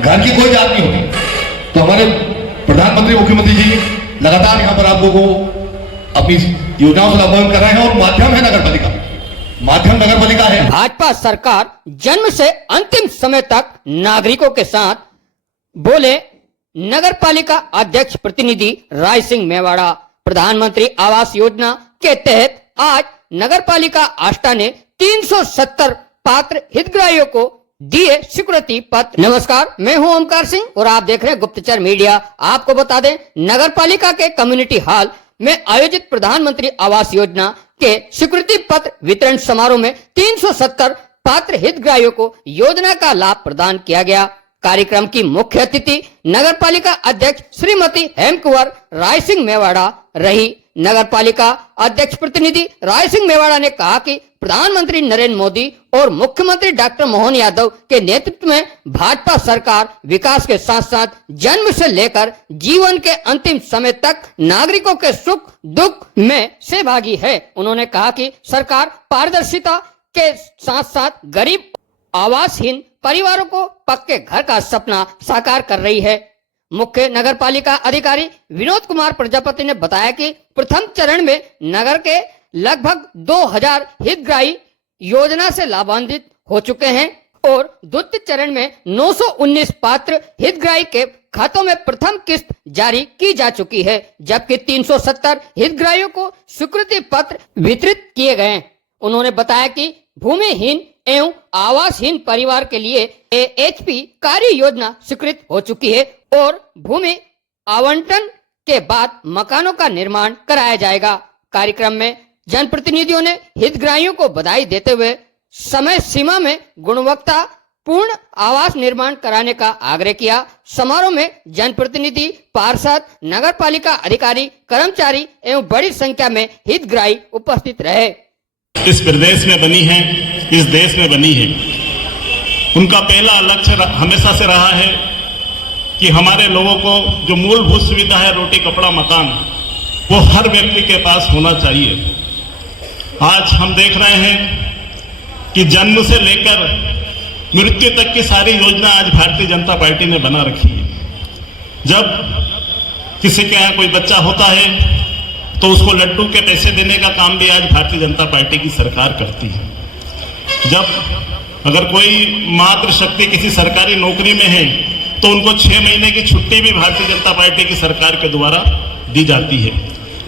घर की कोई जात नहीं होती। तो हमारे प्रधानमंत्री मुख्यमंत्री जी लगातार यहाँ पर आप लोगों को अपनी योजनाओं से लाभान्वित कर रहे हैं और माध्यम है नगर पालिका, माध्यम नगर पालिका है। भाजपा सरकार जन्म से अंतिम समय तक नागरिकों के साथ, बोले नगर पालिका अध्यक्ष प्रतिनिधि राय सिंह मेवाड़ा। प्रधानमंत्री आवास योजना के तहत आज नगर पालिका आष्टा ने 370 पात्र हितग्राहियों को दिए स्वीकृति पत्र। नमस्कार, मैं हूं ओमकार सिंह और आप देख रहे हैं गुप्तचर मीडिया। आपको बता दें, नगर पालिका के कम्युनिटी हॉल में आयोजित प्रधानमंत्री आवास योजना के स्वीकृति पत्र वितरण समारोह में 370 पात्र हितग्राहियों को योजना का लाभ प्रदान किया गया। कार्यक्रम की मुख्य अतिथि नगर पालिका अध्यक्ष श्रीमती हेमकुंवर राय सिंह मेवाड़ा रही। नगर पालिका अध्यक्ष प्रतिनिधि राय सिंह मेवाड़ा ने कहा कि प्रधानमंत्री नरेंद्र मोदी और मुख्यमंत्री डॉक्टर मोहन यादव के नेतृत्व में भाजपा सरकार विकास के साथ साथ जन्म से लेकर जीवन के अंतिम समय तक नागरिकों के सुख दुख में सहभागी है। उन्होंने कहा कि सरकार पारदर्शिता के साथ साथ गरीब आवासहीन परिवारों को पक्के घर का सपना साकार कर रही है। मुख्य नगर पालिका अधिकारी विनोद कुमार प्रजापति ने बताया कि प्रथम चरण में नगर के लगभग 2000 हितग्राही योजना से लाभान्वित हो चुके हैं और द्वितीय चरण में 919 पात्र हितग्राही के खातों में प्रथम किस्त जारी की जा चुकी है, जबकि 370 हितग्राहियों को स्वीकृति पत्र वितरित किए गए। उन्होंने बताया कि भूमिहीन एवं आवासहीन परिवार के लिए AHP कार्य योजना स्वीकृत हो चुकी है और भूमि आवंटन के बाद मकानों का निर्माण कराया जाएगा। कार्यक्रम में जनप्रतिनिधियों ने हितग्राहियों को बधाई देते हुए समय सीमा में गुणवत्ता पूर्ण आवास निर्माण कराने का आग्रह किया। समारोह में जनप्रतिनिधि, पार्षद, नगर पालिका अधिकारी, कर्मचारी एवं बड़ी संख्या में हितग्राही उपस्थित रहे। इस प्रदेश में बनी है, इस देश में बनी है, उनका पहला लक्ष्य हमेशा से रहा है कि हमारे लोगों को जो मूलभूत सुविधा है, रोटी कपड़ा मकान, वो हर व्यक्ति के पास होना चाहिए। आज हम देख रहे हैं कि जन्म से लेकर मृत्यु तक की सारी योजना आज भारतीय जनता पार्टी ने बना रखी है। जब किसी के यहाँ कोई बच्चा होता है तो उसको लड्डू के पैसे देने का काम भी आज भारतीय जनता पार्टी की सरकार करती है। जब अगर कोई मातृशक्ति किसी सरकारी नौकरी में है तो उनको 6 महीने की छुट्टी भी भारतीय जनता पार्टी की सरकार के द्वारा दी जाती है।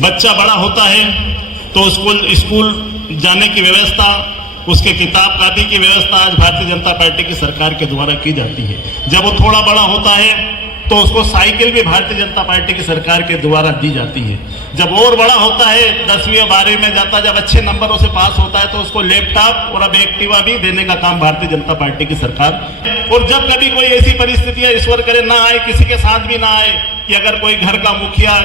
बच्चा बड़ा होता है तो स्कूल जाने की व्यवस्था, उसके किताब कापी की व्यवस्था आज भारतीय जनता पार्टी की सरकार के द्वारा की जाती है। जब वो थोड़ा बड़ा होता है तो उसको साइकिल भी भारतीय जनता पार्टी की सरकार के द्वारा दी जाती है। जब और बड़ा होता है, 10वीं और 12वीं में जाता, जब अच्छे नंबरों से पास होता है तो उसको लैपटॉप और अब एक्टिवा भी देने का काम भारतीय जनता पार्टी की सरकार। और जब कभी कोई ऐसी परिस्थितियां ईश्वर करे ना आए, किसी के साथ भी ना आए, कि अगर कोई घर का मुखिया,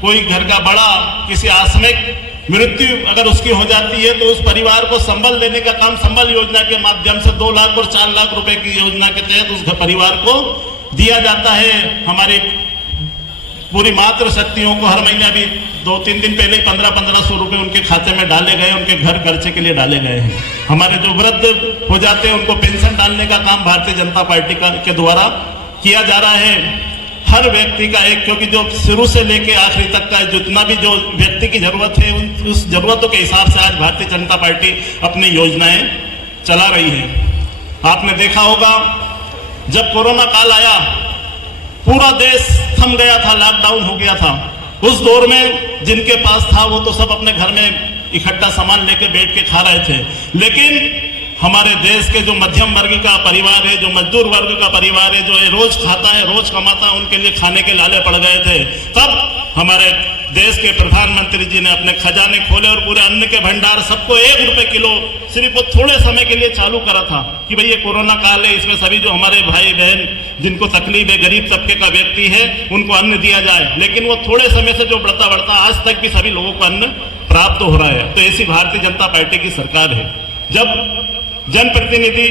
कोई घर का बड़ा किसी आकस्मिक मृत्यु अगर उसकी हो जाती है तो उस परिवार को संबल देने का काम संबल योजना के माध्यम से 2 लाख और 4 लाख रुपए की योजना के तहत उस परिवार को दिया जाता है। हमारी पूरी मातृ शक्तियों को हर महीने अभी 2-3 दिन पहले 1500 रुपए उनके खाते में डाले गए, उनके घर खर्चे के लिए डाले गए हैं। हमारे जो वृद्ध हो जाते हैं उनको पेंशन डालने का काम भारतीय जनता पार्टी के द्वारा किया जा रहा है। हर व्यक्ति का एक, क्योंकि जो शुरू से लेके आखिरी तक का जितना भी जो व्यक्ति की जरूरत है उस जरूरतों के हिसाब से आज भारतीय जनता पार्टी अपनी योजनाएं चला रही है। आपने देखा होगा जब कोरोना काल आया, पूरा देश थम गया था, लॉकडाउन हो गया था। उस दौर में जिनके पास था वो तो सब अपने घर में इकट्ठा सामान लेके बैठ के खा रहे थे, लेकिन हमारे देश के जो मध्यम वर्ग का परिवार है, जो मजदूर वर्ग का परिवार है, जो रोज खाता है, रोज कमाता है, उनके लिए खाने के लाले पड़ गए थे। तब हमारे देश के प्रधानमंत्री जी ने अपने खजाने खोले और पूरे अन्न के भंडार सबको 1 रुपए किलो सिर्फ वो थोड़े समय के लिए चालू करा था कि भाई ये कोरोना काल है, इसमें सभी जो हमारे भाई बहन जिनको तकलीफ है, गरीब तबके का व्यक्ति है, उनको अन्न दिया जाए। लेकिन वो थोड़े समय से जो बढ़ता आज तक भी सभी लोगों को अन्न प्राप्त हो रहा है। तो ऐसी भारतीय जनता पार्टी की सरकार है। जब जनप्रतिनिधि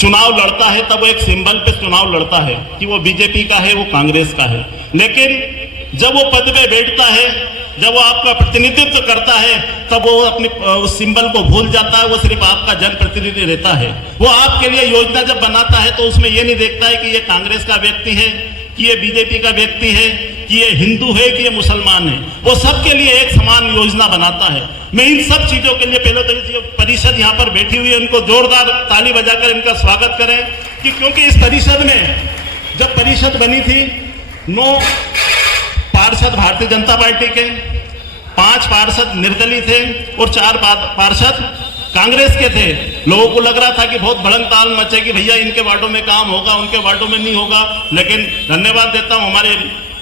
चुनाव लड़ता है तब वो एक सिंबल पे चुनाव लड़ता है कि वो बीजेपी का है, वो कांग्रेस का है। लेकिन जब वो पद पे बैठता है, जब वो आपका प्रतिनिधित्व करता है, तब वो अपनी उस सिंबल को भूल जाता है। वो सिर्फ आपका जनप्रतिनिधि रहता है। वो आपके लिए योजना जब बनाता है तो उसमें ये नहीं देखता है कि ये कांग्रेस का व्यक्ति है, कि ये बीजेपी का व्यक्ति है, कि ये हिंदू है, कि ये मुसलमान है। वो सबके लिए एक समान योजना बनाता है। मैं इन सब चीजों के लिए पहले तो जो परिषद यहाँ पर बैठी हुई है उनको जोरदार ताली बजाकर इनका स्वागत करें, कि क्योंकि इस परिषद में जब परिषद बनी थी 9 पार्षद भारतीय जनता पार्टी के, 5 पार्षद निर्दलीय थे और 4 पार्षद कांग्रेस के थे। लोगों को लग रहा था कि बहुत भड़कताल मचेगी, भैया इनके वार्डों में काम होगा, उनके वार्डों में नहीं होगा। लेकिन धन्यवाद देता हूं हमारे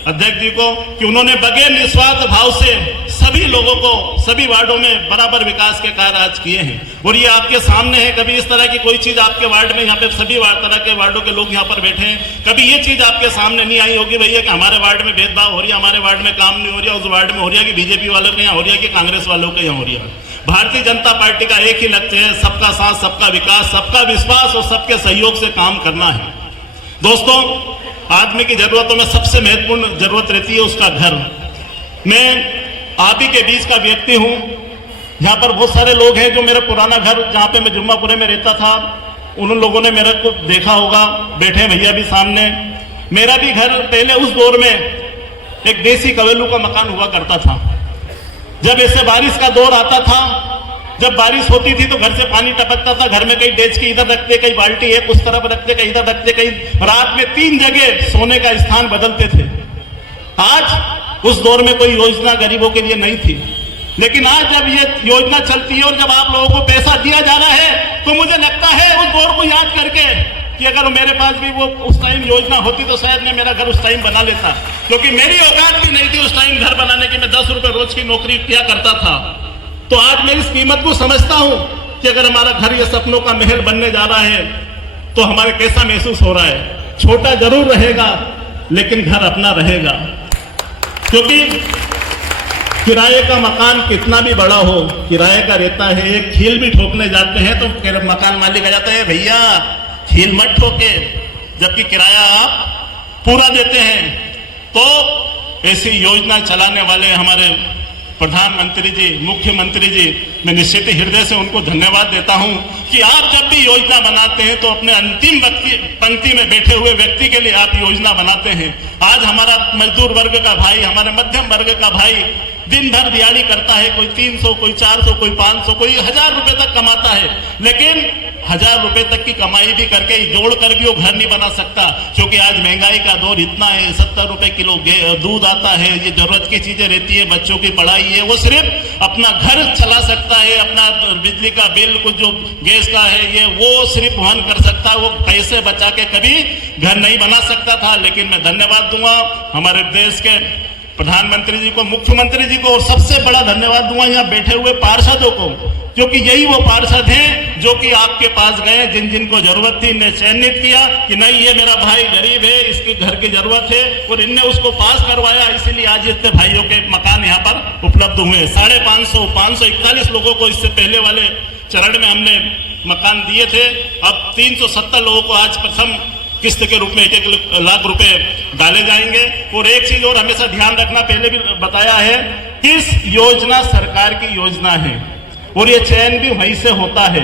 अध्यक्ष जी को कि उन्होंने बगैर निस्वार्थ भाव से सभी लोगों को सभी वार्डों में बराबर विकास के कार्य आज किए हैं। और ये आपके सामने है। कभी इस तरह की कोई चीज आपके वार्ड में, यहाँ पे सभी तरह के वार्डों के लोग यहाँ पर बैठे हैं, कभी ये चीज आपके सामने नहीं आई होगी भैया कि हमारे वार्ड में भेदभाव हो रही है, हमारे वार्ड में काम नहीं हो रहा, उस वार्ड में हो रहा है कि बीजेपी वालों के यहाँ हो रहा है कि कांग्रेस वालों के यहाँ हो रहा है। भारतीय जनता पार्टी का एक ही लक्ष्य है, सबका साथ, सबका विकास, सबका विश्वास और सबके सहयोग से काम करना है। दोस्तों, आदमी की जरूरतों में सबसे महत्वपूर्ण जरूरत रहती है उसका घर। मैं आप ही के बीच का व्यक्ति हूं। यहाँ पर बहुत सारे लोग हैं जो मेरा पुराना घर, जहाँ पे मैं जुम्मापुरे में रहता था, उन लोगों ने मेरे को देखा होगा, बैठे भैया भी सामने। मेरा भी घर पहले उस दौर में एक देसी कवेलू का मकान हुआ करता था। जब ऐसे बारिश का दौर आता था, जब बारिश होती थी तो घर से पानी टपकता था, घर में कई डेच के इधर रखते, कई बाल्टी एक उस तरफ रखते, कई इधर रखते, कई रात में 3 जगह सोने का स्थान बदलते थे। आज उस दौर में कोई योजना गरीबों के लिए नहीं थी, लेकिन आज जब ये योजना चलती है और जब आप लोगों को पैसा दिया जा रहा है, तो मुझे लगता है उस दौर को याद करके कि अगर मेरे पास भी वो उस टाइम योजना होती तो शायद मैं मेरा घर उस टाइम बना लेता, क्योंकि मेरी औकात भी नहीं थी उस टाइम घर बनाने की। मैं 10 रुपए रोज की नौकरी किया करता था। तो आज मैं इस कीमत को समझता हूं कि अगर हमारा घर ये सपनों का महल बनने जा रहा है तो हमारे कैसा महसूस हो रहा है। छोटा जरूर रहेगा लेकिन घर अपना रहेगा, क्योंकि किराए का मकान कितना भी बड़ा हो, किराए का रहता है। एक खील भी ठोकने जाते हैं तो मकान मालिक आ जाता है, भैया खील मत ठोके, जबकि किराया आप पूरा देते हैं। तो ऐसी योजना चलाने वाले हमारे प्रधानमंत्री जी, मुख्यमंत्री जी, मैं निश्चित हृदय से उनको धन्यवाद देता हूं कि आप जब भी योजना बनाते हैं तो अपने अंतिम पंक्ति में बैठे हुए व्यक्ति के लिए आप योजना बनाते हैं। आज हमारा मजदूर वर्ग का भाई, हमारे मध्यम वर्ग का भाई दिन भर दिहाड़ी करता है, कोई 300, कोई 400, कोई 500, कोई 1000 रुपए तक कमाता है, लेकिन 1000 रुपए तक की कमाई भी करके जोड़ कर भी वो घर नहीं बना सकता, क्योंकि आज महंगाई का दौर इतना है। 70 रुपए किलो दूध आता है, ये जरूरत की चीजें रहती है, बच्चों की पढ़ाई है, वो सिर्फ अपना घर चला सकता है, अपना बिजली का बिल, कुछ जो गैस का है ये वो सिर्फ वहन कर सकता है। वो पैसे बचा के कभी घर नहीं बना सकता था। लेकिन मैं धन्यवाद दूंगा हमारे देश के प्रधानमंत्री जी को, मुख्यमंत्री जी को, और सबसे बड़ा धन्यवाद दूंगा यहाँ बैठे हुए पार्षदों को, क्योंकि यही वो पार्षद हैं जो कि आपके पास गए, जिन जिन को जरूरत थी, इन्हें चयनित किया कि नहीं ये मेरा भाई गरीब है, इसके घर की जरूरत है, और इनने उसको पास करवाया। इसीलिए आज इतने भाइयों के मकान यहाँ पर उपलब्ध हुए। 541 लोगों को इससे पहले वाले चरण में हमने मकान दिए थे। अब 370 लोगों को आज प्रथम किस्त के रूप में 1-1 लाख रुपए डाले जाएंगे। और एक चीज और हमेशा ध्यान रखना, पहले भी बताया है, किस योजना सरकार की योजना है और ये चयन भी वहीं से होता है।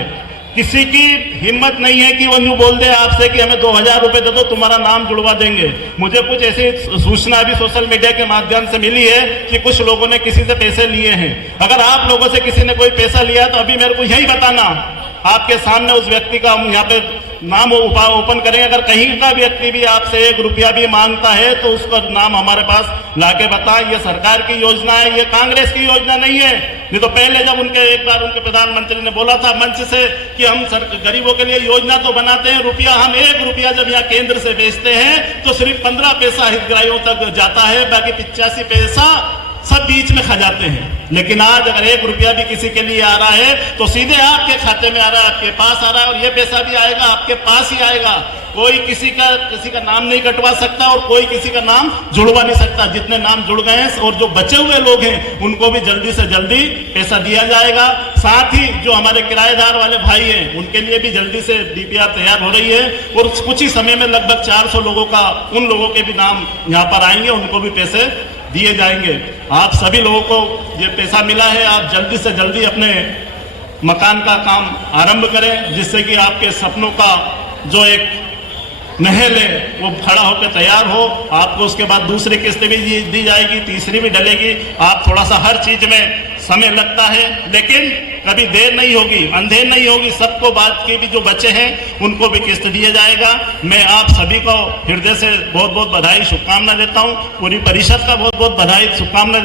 किसी की हिम्मत नहीं है कि वो यूं बोल दे आपसे कि हमें 2000 रुपए दे दो, तुम्हारा नाम जुड़वा देंगे। मुझे कुछ ऐसी सूचना भी सोशल मीडिया के माध्यम से मिली है कि कुछ लोगों ने किसी से पैसे लिए हैं। अगर आप लोगों से किसी ने कोई पैसा लिया तो अभी मेरे को यही बताना, आपके सामने उस व्यक्ति का हम यहाँ पे नाम ओपन करेंगे। अगर कहीं का व्यक्ति भी आपसे 1 रुपया भी मांगता है तो उसका नाम हमारे पास लाके बताएं। ये सरकार की योजना है, ये कांग्रेस की योजना नहीं है। नहीं तो पहले जब एक बार उनके प्रधानमंत्री ने बोला था मंच से कि हम गरीबों के लिए योजना तो बनाते हैं, रुपया हम 1 रुपया जब यहाँ केंद्र से बेचते हैं तो सिर्फ 15 पैसा हितग्राहियों तक जाता है, बाकी 85 पैसा सब बीच में खा जाते हैं। लेकिन आज अगर 1 रुपया भी किसी के लिए आ रहा है तो सीधे आपके खाते में आ रहा है, आपके पास आ रहा है, और ये पैसा भी आएगा आपके पास ही आएगा। कोई किसी का नाम नहीं कटवा सकता और कोई किसी का नाम जुड़वा नहीं सकता। जितने नाम जुड़ गए हैं और जो बचे हुए लोग हैं उनको भी जल्दी से जल्दी पैसा दिया जाएगा। साथ ही जो हमारे किराएदार वाले भाई हैं उनके लिए भी जल्दी से डीपीआर तैयार हो रही है और कुछ ही समय में लगभग 400 लोगों का, उन लोगों के भी नाम यहाँ पर आएंगे, उनको भी पैसे दिए जाएंगे। आप सभी लोगों को ये पैसा मिला है, आप जल्दी से जल्दी अपने मकान का काम आरंभ करें, जिससे कि आपके सपनों का जो एक महल है वो खड़ा होकर तैयार हो। आपको उसके बाद दूसरी किस्त भी दी जाएगी, तीसरी भी डलेगी। आप थोड़ा सा हर चीज में समय लगता है, लेकिन कभी देर नहीं होगी, अंधेर नहीं होगी। सबको बाद के भी जो बच्चे हैं उनको भी किस्त दिया जाएगा। मैं आप सभी को हृदय से बहुत बहुत बधाई शुभकामना देता हूँ, पूरी परिषद का बहुत बहुत बधाई शुभकामना।